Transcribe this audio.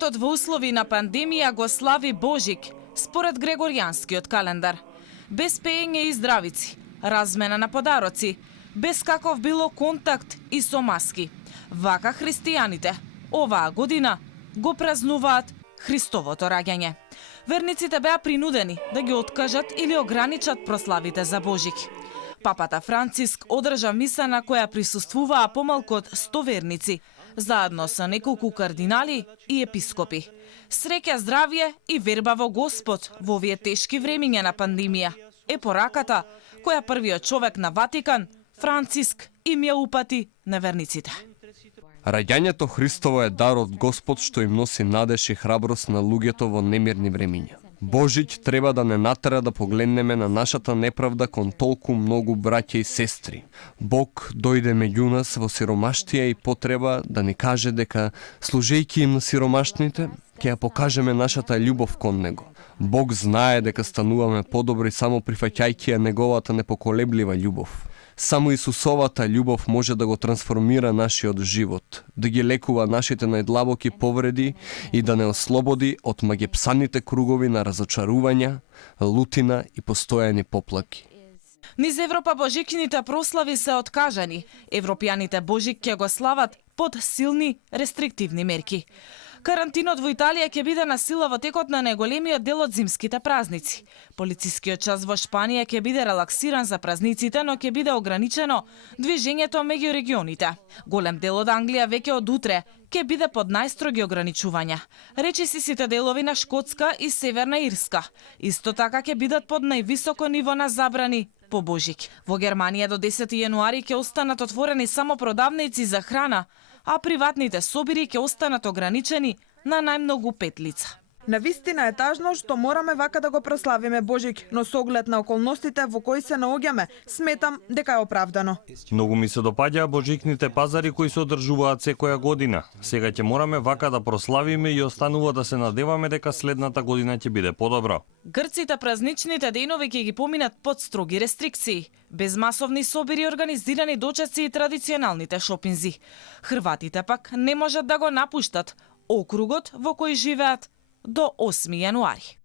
Светот во услови на пандемија го слави Божик според Грегоријанскиот календар. Без пеење и здравици, размена на подароци, без каков било контакт и со маски. Вака христијаните оваа година го празнуваат Христовото раѓање. Верниците беа принудени да ги откажат или ограничат прославите за Божик. Папата Франциск одржа миса на која присуствуваа помалку од 100 верници, заедно со неколку кардинали и епископи. Среќа, здравје и верба во Господ во овие тешки времиња на пандемија е пораката која првиот човек на Ватикан, Франциск, им ја упати на верниците. Раѓањето Христово е дар од Господ што им носи надеж и храброст на луѓето во немирни времиња. Божич треба да не натера да погледнеме на нашата неправда кон толку многу браќа и сестри. Бог дојде меѓу нас во сиромаштија и потреба да ни каже дека, служејќи им на сиромашните, ќе ја покажеме нашата љубов кон Него. Бог знае дека стануваме подобри само прифаќајќи ја Неговата непоколеблива љубов. Само Исусовата љубов може да го трансформира нашиот живот, да ги лекува нашите најдлабоки повреди и да не ослободи од магепсаните кругови на разочарувања, лутина и постојани поплаки. Низ Европа божикните прослави се откажани. Европјаните Божик ќе го слават под силни рестриктивни мерки. Карантинот во Италија ќе биде на сила во текот на најголемиот дел од зимските празници. Полицискиот час во Шпанија ќе биде релаксиран за празниците, но ќе биде ограничено движењето меѓу регионите. Голем дел од Англија веќе од утре ќе биде под најстроги ограничувања. Речиси сите делови на Шкотска и Северна Ирска. Исто така ќе бидат под највисоко ниво на забрани по Божик. Во Германија до 10 јануари ќе останат отворени само продавници за храна, а приватните собири ќе останат ограничени на најмногу 5 лица. Навистина е тажно што мораме вака да го прославиме Божик, но со оглед на околностите во кои се наоѓаме, сметам дека е оправдано. Многу ми се допаѓаа божикните пазари кои се одржуваат секоја година. Сега ќе мораме вака да прославиме и останува да се надеваме дека следната година ќе биде подобро. Грците празничните денови ќе ги поминат под строги рестрикции, без масовни собири, организирани дочеци и традиционалните шопинзи. Хрватите пак не можат да го напуштат округот во кој живеат до 8 јануари.